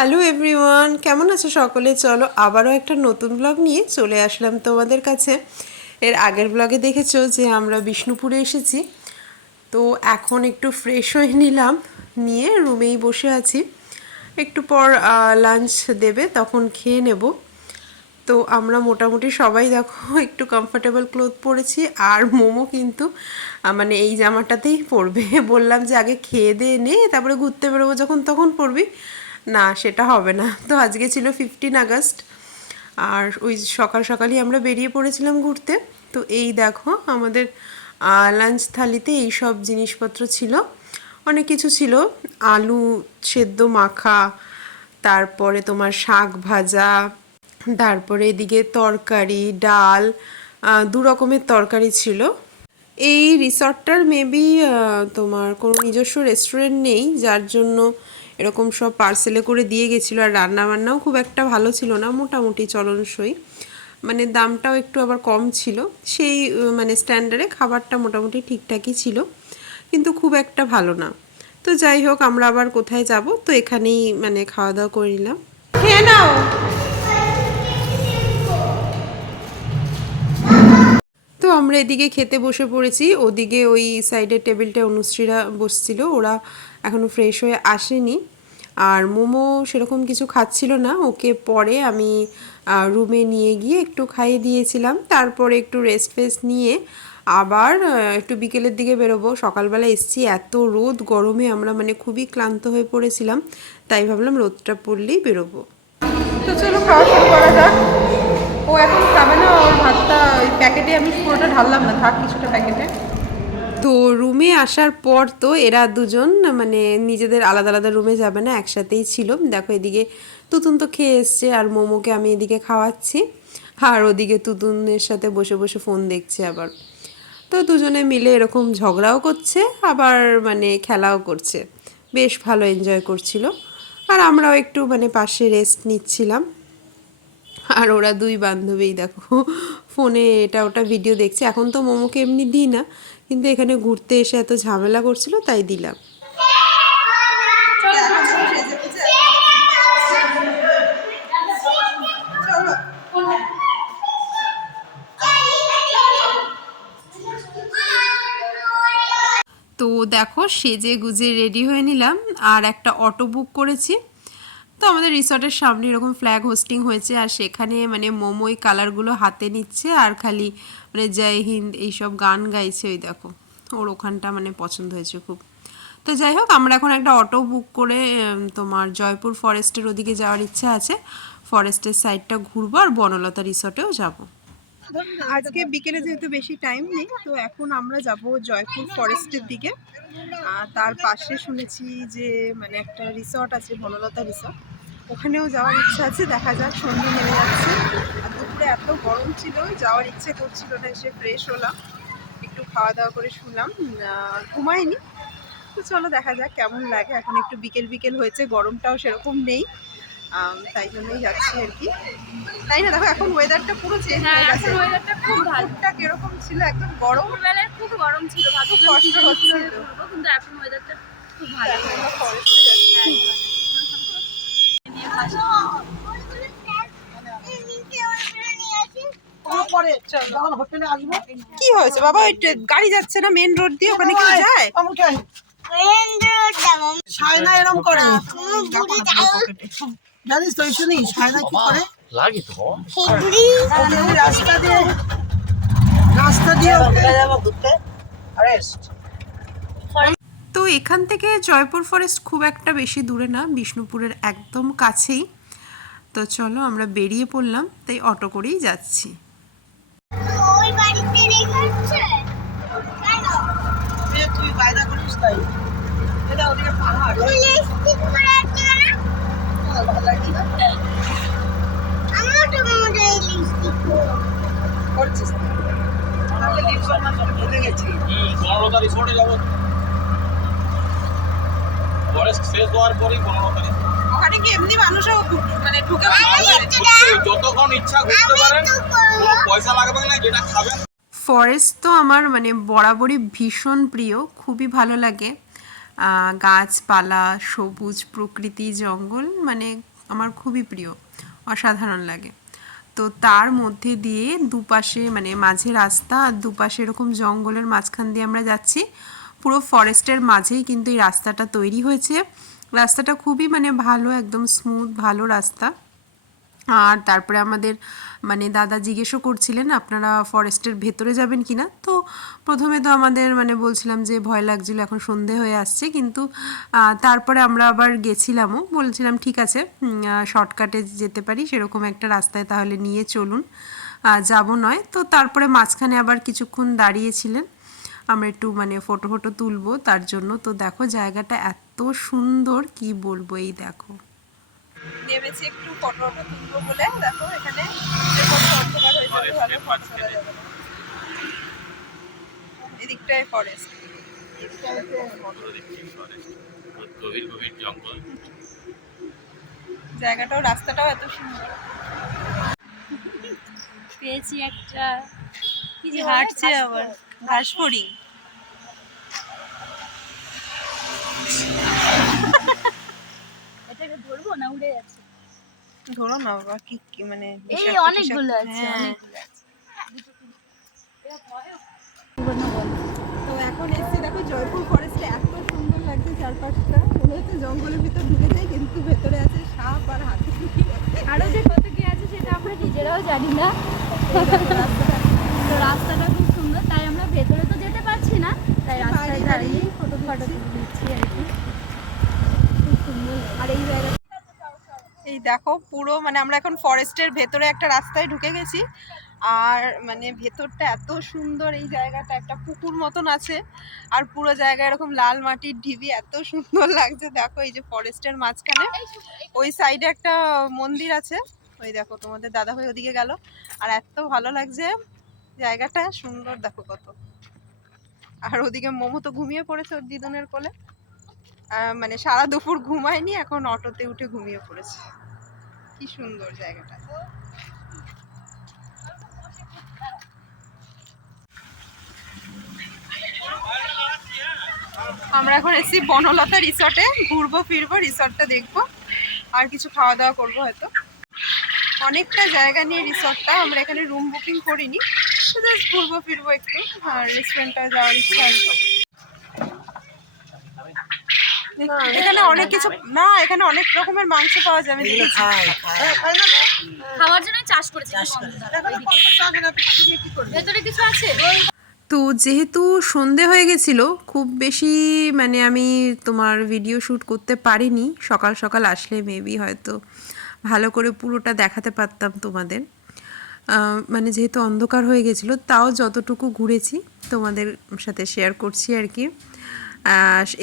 Hello everyone কেমন আছো সকলে? চলো আবারও একটা নতুন ব্লগ নিয়ে চলে আসলাম তোমাদের কাছে। এর আগের ব্লগে দেখেছ যে আমরা বিষ্ণুপুরে এসেছি। তো এখন একটু ফ্রেশ হয়ে নিলাম, নিয়ে রুমেই বসে আছি। একটু পর লাঞ্চ দেবে, তখন খেয়ে নেব। তো আমরা মোটামুটি সবাই দেখো, একটু কমফোর্টেবল ক্লোথ পরেছি, আর মোমো কিন্তু মানে এই জামাটাতেই পরবে। বললাম যে আগে খেয়ে দিয়ে নে, তারপরে ঘুরতে বেরোবো, যখন তখন পরবি। না, সেটা হবে না। তো আজকে ছিল ফিফটিন আগস্ট। আর ওই সকাল সকালই আমরা বেরিয়ে পড়েছিলাম ঘুরতে। তো এই দেখো, আমাদের লাঞ্চ থালিতে এই সব জিনিসপত্র ছিল। অনেক কিছু ছিল। আলু সেদ্ধ মাখা, তারপরে তোমার শাক ভাজা, তারপরে এদিকে তরকারি, ডাল দু রকমের তরকারি ছিল। এই রিসর্টটার মেবি তোমার কোনো নিজস্ব রেস্টুরেন্ট নেই, যার জন্য এরকম সব পার্সেলে করে দিয়ে গেছিল আর রান্না বান্নাও খুব একটা ভালো ছিল না, মোটামুটি চলনসই। মানে দামটাও একটু আবার কম ছিল। সেই মানে স্ট্যান্ডার্ডে খাবারটা মোটামুটি ঠিকঠাকই ছিল, কিন্তু খুব একটা ভালো না। তো যাই হোক, আমরা আবার কোথায় যাব? তো এখানেই মানে খাওয়া দাওয়া করে নিলাম। খেয়ে নাও! তো আমরা এদিকে খেতে বসে পড়েছি। ওদিকে ওই সাইডের টেবিলটা অনুশ্রীরা বসছিল। ওরা এখনও ফ্রেশ হয়ে আসেনি। আর মোমো সেরকম কিছু খাচ্ছিল না। ওকে পরে আমি রুমে নিয়ে গিয়ে একটু খাইয়ে দিয়েছিলাম। তারপরে একটু রেস্ট ফেস্ট নিয়ে আবার একটু বিকেলের দিকে বেরোবো। সকালবেলা এসছি, এত রোদ, গরমে আমরা মানে খুবই ক্লান্ত হয়ে পড়েছিলাম। তাই ভাবলাম রোদটা পড়লেই বেরোবো। তো চলো খাওয়া শুরু করা যাক। ও এখন খাবে না, ওর ভাতটা ওই প্যাকেটে আমি পুরোটা ঢাললাম না। থাক, কিছুটা প্যাকেটে। তো রুমে আসার পর তো এরা দুজন মানে নিজেদের আলাদা আলাদা রুমে যাবে না, একসাথেই ছিল। দেখো এদিকে তুতুন তো খেয়ে এসছে আর মোমোকে আমি এদিকে খাওয়াচ্ছি। আর ওদিকে তুতুনের সাথে বসে বসে ফোন দেখছে আবার। তো দুজনে মিলে এরকম ঝগড়াও করছে, আবার মানে খেলাও করছে। বেশ ভালো এনজয় করছিল। আর আমরাও একটু মানে পাশে রেস্ট নিচ্ছিলাম। আর ওরা দুই বান্ধবী, দেখো। ফোনে এটা ওটা ভিডিও দেখছে। এখন তো মোমোকে এমনি দিই না। কিন্তু এখানে ঘুরতে এসে এত ঝামেলা করছিল তাই দিলাম। তো দেখো সেজে গুজে রেডি হয়ে নিলাম আর একটা অটো বুক করেছি। তো আমাদের রিসর্টের সামনে এরকম ফ্ল্যাগ হোস্টিং হয়েছে, আর সেখানে মানে মোমোই কালারগুলো হাতে নিচ্ছে, আর খালি মানে জয় হিন্দ এইসব গান গাইছে ওই দেখো। ওর ওখানটা মানে পছন্দ হয়েছে খুব। তো যাই হোক, আমরা এখন একটা অটো বুক করে তোমার জয়পুর ফরেস্টের ওদিকে যাওয়ার ইচ্ছা আছে। ফরেস্টের সাইডটা ঘুরবো, আর বনলতা রিসর্টেও যাব। আজকে বিকেলে যেহেতু বেশি টাইম নেই, তো এখন আমরা যাব জয়পুর ফরেস্টের দিকে। তার পাশে শুনেছি যে মানে একটা রিসর্ট আছে, বনলতা রিসর্ট। ওখানেও যাওয়ার ইচ্ছা আছে দেখা যাক সন্ধে নেমে যাচ্ছে। আর দুপুরে এত গরম ছিল যাওয়ার ইচ্ছে করছিল না এসে ফ্রেশ হলাম। একটু খাওয়া দাওয়া করে শুলাম আহ, ঘুমাইনি। তো চলো দেখা যাক কেমন লাগে। এখন একটু বিকেল বিকেল হয়েছে গরমটাও সেরকম নেই। তাই জন্যই যাচ্ছি আর কি। তাই না? দেখো এখন ওয়েদারটা পুরো চেঞ্জ হ্যাঁ হয়ে গেছে। ওয়েদারটা খুব ভালো। দুপুরটা কীরকম ছিল? একদম গরম। দুপুরবেলায় খুব গরম ছিল কষ্ট হচ্ছিল। কিন্তু এখন ওয়েদারটা খুব ভালো। ফরেস্টে যাচ্ছি নিয়ে পাশে পরে যখন হোটেলে আসব কি হয়েছে বাবা? ওই গাড়ি যাচ্ছে না মেন রোড দিয়ে ওখানে কি যায়? সায়না এরম করে। জানিস তো শুনি সায়না কি করে? লাগে তো রাস্তা দিয়ে রাস্তা দিয়ে ওকে তো এখান থেকে জয়পুর ফরেস্ট খুব একটা বেশি দূরে না বিষ্ণুপুরের একদম কাছেই। তো চলো আমরা বেরিয়ে পড়লাম তাই অটো করেই যাচ্ছি। ওদিকে পাহাড় ভালো লাগে না করছিস তাহলে লিপস না ভুলে গেছি বনলতা রিসোর্টে যাব ফরেস্ট শেষ হওয়ার পরেই। ওখানে কি এমনি মানুষও মানে ঢুকে যতক্ষণ ইচ্ছা ঘুরতে পারেন কোনো পয়সা লাগবে না যেটা খাবেন। ফরেস্ট তো আমার মানে বরাবরই ভীষণ প্রিয় খুবই ভালো লাগে। গাছপালা সবুজ প্রকৃতি জঙ্গল মানে আমার খুবই প্রিয় অসাধারণ লাগে। তো তার মধ্যে দিয়ে দুপাশে মানে মাঝে রাস্তা আর দুপাশে এরকম জঙ্গলের মাঝখান দিয়ে আমরা যাচ্ছি। পুরো ফরেস্টের মাঝেই কিন্তু এই রাস্তাটা তৈরি হয়েছে। রাস্তাটা খুবই মানে ভালো, একদম স্মুথ ভালো রাস্তা। আর তারপরে আমাদের মানে দাদা জিজ্ঞেসও করছিলেন, আপনারা ফরেস্টের ভেতরে যাবেন কি না তো প্রথমে তো আমাদের মানে বলছিলাম যে ভয় লাগছিল, এখন সন্ধে হয়ে আসছে। কিন্তু তারপরে আমরা আবার গেছিলামও। বলছিলাম, ঠিক আছে শর্টকাটে যেতে পারি, সেরকম একটা রাস্তায় তাহলে নিয়ে চলুন। যাব নয়। তো তারপরে মাঝখানে আবার কিছুক্ষণ দাঁড়িয়েছিলেন। আমরা একটু মানে ফটো ফটো তুলবো তার জন্য তো দেখো জায়গাটা এত সুন্দর কি বলব এই দেখো। নেমেছি একটু ফটো ফটো তুলবো বলে দেখো এখানে হয়ে এদিকটায় ফরেস্ট গভীর গভীর জঙ্গল। জায়গাটাও রাস্তাটাও এত সুন্দর। পেয়েছি একটা কি যে হাঁটছে আবার। ঘাস ফড়িং এটাকে ধরবো না উড়ে যাচ্ছে? ধরো না বাবা কি কি মানে এই অনেকগুলো আছে হ্যাঁ। অনেকগুলো আছে। তো এখন এসছি দেখো জয়পুর ফরেস্টে এত সুন্দর লাগছে চারপাশটা। মনে হচ্ছে জঙ্গলের ভিতর ঢুকে যায় কিন্তু ভেতরে আছে সাপ আর হাতি। আরও যে কত কি আছে সেটা আমরা নিজেরাও জানি না। তো রাস্তাটা খুব সুন্দর তাই আমরা ভেতরে তো যেতে পারছি না তাই রাস্তায় বাইরে দাঁড়িয়ে দাঁড়িয়ে এই দেখো, পুরো মানে আমরা এখন ফরেস্টের ভেতরে একটা রাস্তায় ঢুকে গেছি। আর মানে ভেতরটা এত সুন্দর, এই জায়গাটা একটা পুকুর মতন আছে। আর পুরো জায়গায় এরকম লাল মাটির ঢিবি, এত সুন্দর লাগছে। দেখো, এই যে ফরেস্টের মাঝখানে, ওই সাইডে একটা মন্দির আছে। ওই দেখো, তোমাদের দাদা ভাই ওদিকে গেল। আর এত ভালো লাগছে জায়গাটা, সুন্দর, দেখো কত। আর ওদিকে মোমো তো ঘুমিয়ে পড়েছে ওর দিদুনের কোলে। মানে সারা দুপুর ঘুমায়নি, এখন অটোতে উঠে ঘুমিয়ে পড়েছে। কি সুন্দর জায়গাটা। আমরা এখন এসেছি বনলতা রিসর্টে, ঘুরবো, ফিরবো, রিসর্টটা দেখব। আর কিছু খাওয়া দাওয়া করব হয়তো। অনেকটা জায়গা নিয়ে রিসর্টটা, আমরা এখানে রুম বুকিং করিনি। জাস্ট ঘুরবো ফিরবো একটু আর রেস্টুরেন্টটা যাওয়ার ইচ্ছা আছে। এখানে অনেক কিছু না এখানে অনেক রকমের মাংস পাওয়া যায় আমি দেখেছি। খাওয়ার জন্য চাষ করেছে ভেতরে কিছু আছে? তো যেহেতু সন্ধে হয়ে গেছিল খুব বেশি মানে আমি তোমার ভিডিও শ্যুট করতে পারিনি। সকাল সকাল আসলে মেবি হয়তো ভালো করে পুরোটা দেখাতে পারতাম তোমাদের। মানে যেহেতু অন্ধকার হয়ে গেছিল, তাও যতটুকু ঘুরেছি তোমাদের সাথে শেয়ার করছি আর কি।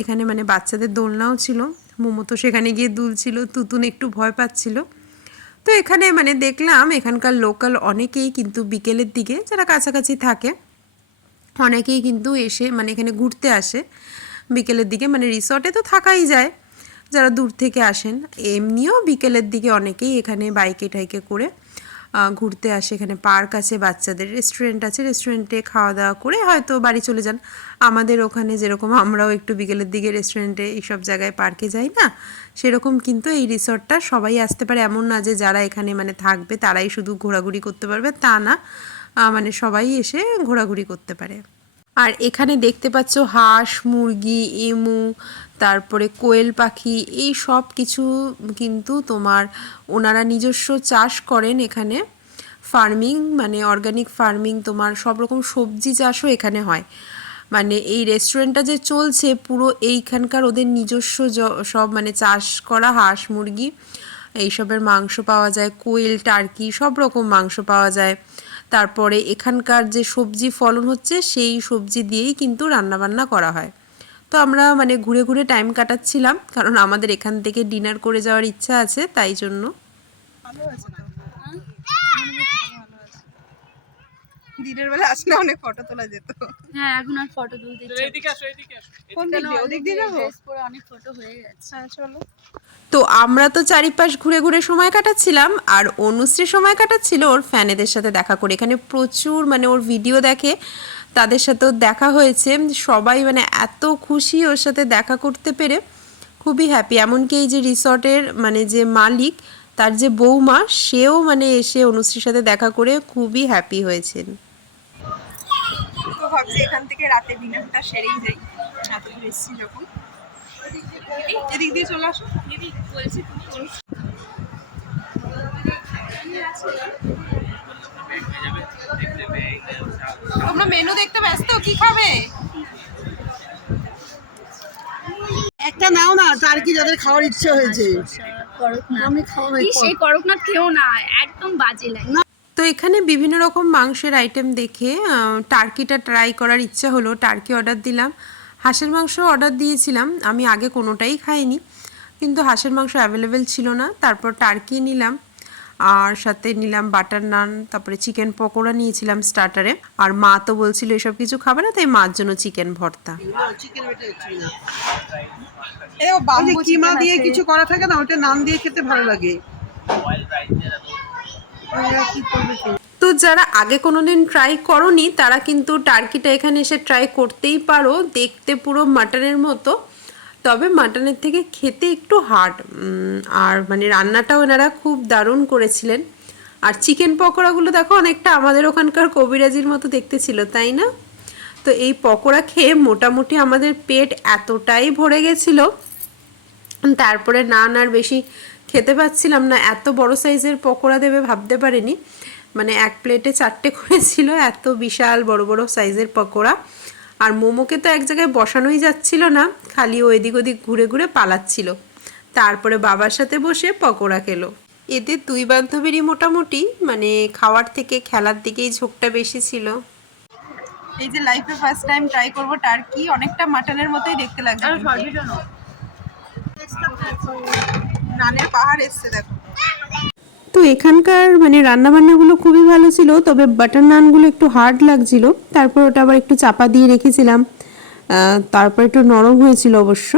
এখানে মানে বাচ্চাদের দোলনাও ছিল, মোমো তো সেখানে গিয়ে দুলছিল, তুতুন একটু ভয় পাচ্ছিল। তো এখানে মানে দেখলাম এখানকার লোকাল অনেকেই কিন্তু বিকেলের দিকে, যারা কাছাকাছি থাকে, অনেকেই কিন্তু এসে মানে এখানে ঘুরতে আসে। বিকেলের দিকে মানে রিসর্টে তো থাকাই যায়, যারা দূর থেকে আসেন। এমনিও বিকেলের দিকে অনেকেই এখানে বাইকে টাইকে করে ঘুরতে আসে। এখানে পার্ক আছে, বাচ্চাদের রেস্টুরেন্ট আছে। রেস্টুরেন্টে খাওয়া দাওয়া করে হয়তো বাড়ি চলে যান। আমাদের ওখানে যেরকম আমরাও একটু বিকেলের দিকে রেস্টুরেন্টে এইসব জায়গায় পার্কে যাই না, সেরকম কিন্তু এই রিসর্টটা সবাই আসতে পারে। এমন না যে যারা এখানে মানে থাকবে তারাই শুধু ঘোরাঘুরি করতে পারবে, তা না। মানে সবাই এসে ঘোরাঘুরি করতে পারে। আর এখানে দেখতে পাচ্ছ হাঁস, মুরগি, এমু তারপরে কোয়েল পাখি, এই সব কিছু কিন্তু তোমার ওনারা নিজস্ব চাষ করেন এখানে। ফার্মিং মানে অর্গানিক ফার্মিং, তোমার সব রকম সবজি চাষও এখানে হয়। মানে এই রেস্টুরেন্টটা যে চলছে, পুরো এইখানকার ওদের নিজস্ব সব মানে চাষ করা হাঁস মুরগি, এইসবের মাংস পাওয়া যায়, কোয়েল, টার্কি, সব রকম মাংস পাওয়া যায়। তারপরে এখানকার যে সবজি ফলন হচ্ছে, সেই সবজি দিয়েই কিন্তু রান্নাবান্না করা হয়। তো আমরা মানে ঘুরে ঘুরে টাইম কাটাচ্ছিলাম কারণ আমাদের এখান থেকে ডিনার করে যাওয়ার ইচ্ছা আছে তাই জন্য। ভালো আছে তো ভালো আছে দিনের বেলা আসলে অনেক ফটো তোলা যেত। হ্যাঁ এখন আর ফটো তুলতে ইচ্ছে এইদিকে আসো এইদিকে আসো। কোন দিক ওদিক দিয়ে যাব? ড্রেস পরে অনেক ফটো হয়ে গেছে। হ্যাঁ চলো। তো আমরা তো চারিপাশ ঘুরে ঘুরে সময় কাটাচ্ছিলাম আর অনুশ্রী সময় কাটাচ্ছিল ওর ফ্যানেদের সাথে দেখা করে। এখানে প্রচুর মানে ওর ভিডিও দেখে। তাদের সাথেও দেখা হয়েছে। সবাই মানে এত খুশি ওর সাথে দেখা করতে পেরে খুবই হ্যাপি এমনকি এই যে রিসর্টের মানে যে মালিক তার যে বৌমা সেও মানে এসে অনুশ্রীর সাথে দেখা করে খুবই হ্যাপি হয়েছেন। তো ভাবছি এখান থেকে রাতে ডিনারটা সেরেই যাই এত দূর এসেছি যখন। এদিক দিয়ে চলে আসো। তোমরা মেনু দেখতে ব্যস্ত? কি খাবে? একটা নাও না টার্কি যাদের খাওয়ার ইচ্ছে হয়েছে। আমি খাওয়াবো ইস, করকনাথ খেও না একদম বাজে লাগে। তো এখানে বিভিন্ন রকম মাংসের আইটেম দেখে আহ, টার্কিটা ট্রাই করার ইচ্ছা হলো টার্কি অর্ডার দিলাম। হাঁসের মাংস অর্ডার দিয়েছিলাম আমি আগে কোনোটাই খাইনি। কিন্তু হাঁসের মাংস অ্যাভেলেবেল ছিল না তারপর টার্কি নিলাম। আর সাথে নিলাম বাটার নান তারপরে চিকেন পকোড়া নিয়েছিলাম স্টার্টারে আর মা তো বলছিল এসব কিছু খাবে না তাই মার জন্য চিকেন ভর্তা। কিমা দিয়ে কিছু করা থাকে না ওটা নান দিয়ে খেতে ভালো লাগে। কে? তো যারা আগে কোনোদিন ট্রাই করনি তারা কিন্তু টার্কিটা এখানে এসে ট্রাই করতেই পারো। দেখতে পুরো মাটনের মতো। তবে মাটনের থেকে খেতে একটু হার্ড আর মানে রান্নাটাও এনারা খুব দারুণ করেছিলেন। আর চিকেন পকোড়াগুলো দেখো অনেকটা আমাদের ওখানকার কবিরাজির মতো দেখতে ছিল, তাই না? তো এই পকোড়া খেয়ে মোটামুটি আমাদের পেট এতটাই ভরে গেছিল, তারপরে নান আর বেশি খেতে পাচ্ছিলাম না। এত বড় সাইজের পকোড়া দেবে ভাবতে পারিনি। মানে এক প্লেটে চারটে করে ছিল, এত বিশাল বড় বড় সাইজের পকোড়া। আর মোমোকে তো এক জায়গায় বসানোই যাচ্ছিল না খালি ও এদিক ওদিক ঘুরে ঘুরে পালাচ্ছিল। তারপরে বাবার সাথে বসে পকোড়া খেলো। এদের দুই বান্ধবীরই মোটামুটি মানে খাওয়ার থেকে খেলার দিকেই ঝোঁকটা বেশি ছিল। এই যে লাইফে ফার্স্ট টাইম ট্রাই করব টার্কি অনেকটা মাটনের মতোই দেখতে লাগছে। নানের পাহাড় এসছে দেখো। তো এখানকার মানে রান্নাবান্নাগুলো খুবই ভালো ছিল, তবে বাটার নানগুলো একটু হার্ড লাগছিল। তারপর ওটা আবার একটু চাপা দিয়ে রেখেছিলাম। তারপর একটু নরম হয়েছিল অবশ্য।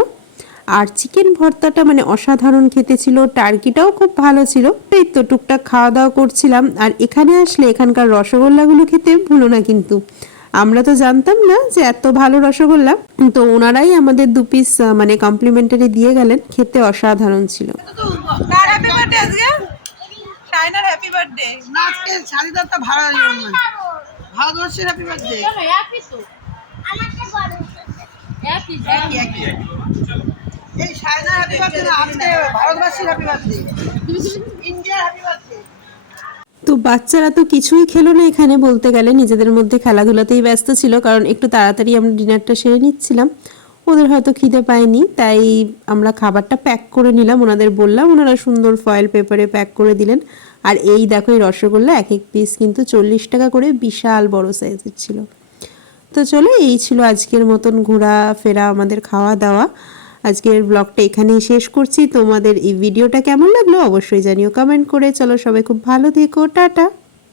আর চিকেন ভর্তাটা মানে অসাধারণ খেতে ছিল, টার্কিটাও খুব ভালো ছিল। এই তো টুকটাক খাওয়া দাওয়া করছিলাম। আর এখানে আসলে এখানকার রসগোল্লাগুলো খেতে ভুলো না কিন্তু। আমরা তো জানতাম না যে এত ভালো রসগোল্লা। তো ওনারাই আমাদের দু পিস মানে কমপ্লিমেন্টারি দিয়ে গেলেন। খেতে অসাধারণ ছিল। কার হ্যাপি বার্থডে হ্যাপি না আজকে শাড়িদারটা ভাড়া নিলাম না ভারতবর্ষের হ্যাপি বার্থডে একই তো। একই একই। এই হ্যাপি বার্থডে আজকে ভারতবর্ষের হ্যাপি বার্থডে ইন্ডিয়ার হ্যাপি বার্থডে তো বাচ্চারা তো কিছুই খেলো না এখানে বলতে গেলে। নিজেদের মধ্যে খেলাধুলাতেই ব্যস্ত ছিল কারণ একটু তাড়াতাড়ি আমরা ডিনারটা সেরে নিচ্ছিলাম। ওদের হয়তো খিদে পায়নি, তাই আমরা খাবারটা প্যাক করে নিলাম। ওনাদের বললাম, ওনারা সুন্দর ফয়েল পেপারে প্যাক করে দিলেন। আর এই দেখো, এই রসগোল্লা, এক এক পিস কিন্তু চল্লিশ টাকা করে বিশাল বড় সাইজের ছিল। তো চলো, এই ছিল আজকের মতন ঘোরা ফেরা আমাদের খাওয়া দাওয়া আজকের ব্লগটা এখানেই শেষ করছি। তোমাদের এই ভিডিওটা কেমন লাগল অবশ্যই জানিও কমেন্ট করে। চলো সবাই খুব ভালো থেকো, টাটা।